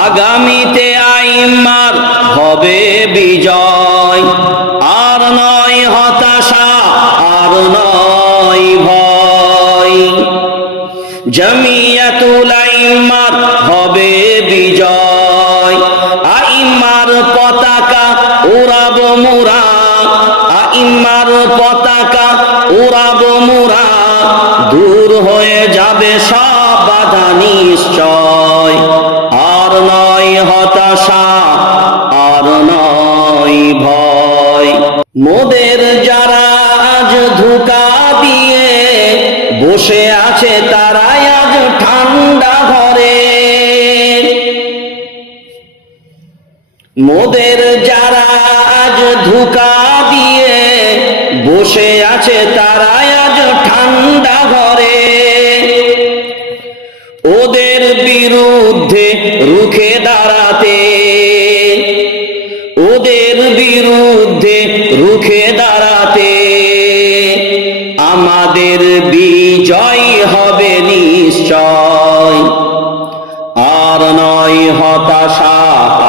আগামীতে আইমার হবে বিজয়। আর নয় হতাশা, আর নয় ভয়। জমিয়াতুল আইমার হবে বিজয়। আইমার পতাকা উড়াব মুরা। আইমার পতাকা উড়াব মুরা। দূর হয়ে যাবে সব বাধা নিশ্চয়। আছে তারাই আজ ঠান্ডা ঘরে। মোদের যারা আজ ধোকা দিয়ে বসে আছে, তারাই আজ ঠান্ডা ঘরে। ওদের বিরুদ্ধে রুখে দাঁড়াতে, ওদের বিরুদ্ধে রুখে দাঁড়াতে, আমাদের বিজয় নিশ্চয় আর নয় হতাশা,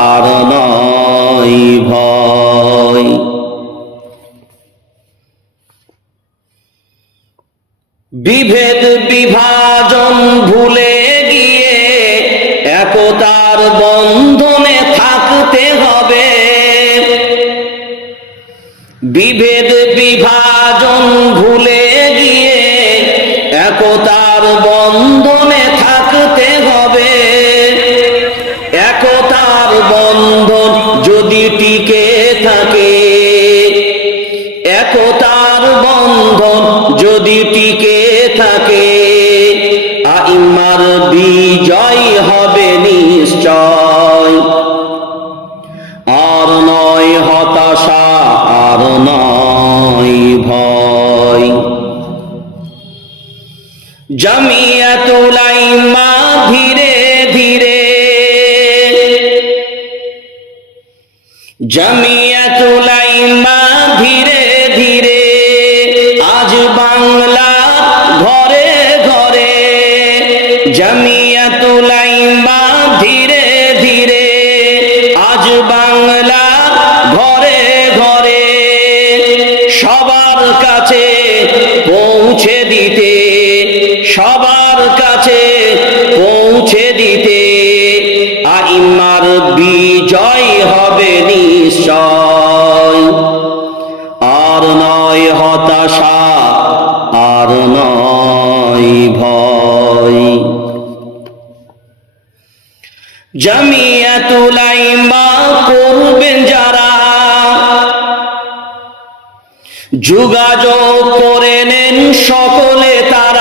আর নয় ভয়। বিভেদ, বিভাজন ভুলে গিয়ে একতার বন্ধনে থাকতে হবে। বিভেদ, বিভাজন ভুলে গিয়ে একতার বন্ধনে থাকতে হবে। একতার বন্ধন যদি টিকে থাকে, একতার বন্ধন যদি টিকে থাকে, আইমার বিজয় হবে। জমিয়াতুল আইম্মা ধীরে ধীরে। জমিয়াতুল আইম্মা ধীরে ধীরে আজ বাংলা ঘরে ঘরে। জমিয়াতুল আইম্মা ধীরে ধীরে আজ বাংলা ঘরে কাছে পৌঁছে দিতে। আইমার বিজয় হবে নিশ্চয়। আর নয় হতাশা, আর নয় ভয়। জামিয়াতুল আইম্মা করবেন যারা, যোগাযোগ করে নেন সকলে তারা।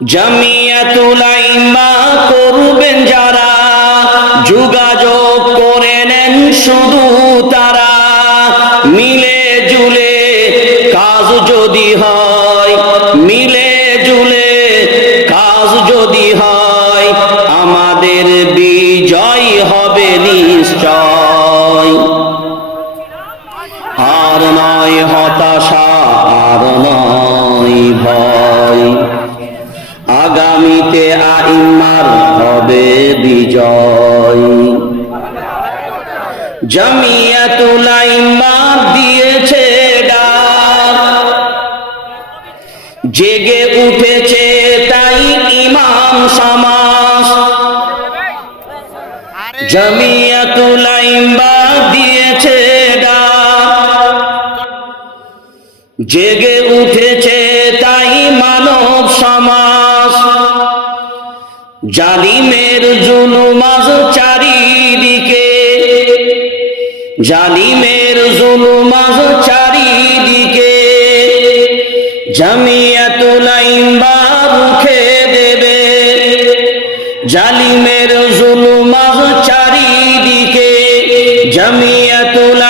জামিয়াতুল আইম্মা করবেন যারা যোগাযোগ করে নেন শুধু আগামীতে আইমার হবে বিজয়। জমিয়াতুল আইম্মা দিয়েছে জেগে উঠেছে তাই ইমাম সমাস জমিয়াতুল আইম্মা দিয়েছে জেগে উঠেছে তাই মানব সমাজ জালিমের জুলুমাজ চারিদিকে। জালিমের জুলুমাজ চারিদিকে। জামিয়াতুল আইম্বা রুখে দেবে। জালিমের জুলুমাজ চারিদিকে। জামিয়াতুল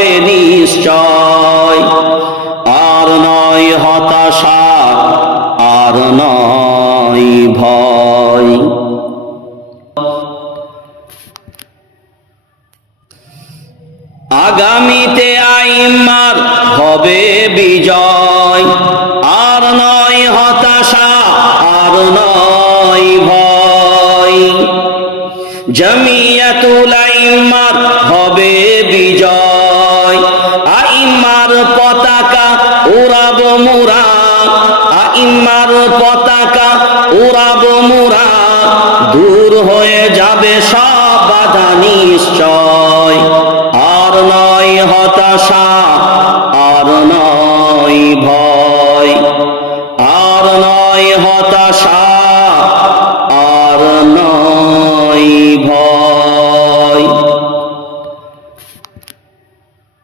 হবে নিশ্চয়। আর নয় হতাশা, আর নয় ভয়। আগামীতে আইমার হবে বিজয়। আর নয় হতাশা, আর নয় ভয়। জমিয়াতুল আইমার হবে মুরা আইম্মার পতাকা উড়াবো মুরা। দূর হয়ে যাবে সব বাধা নিশ্চয়।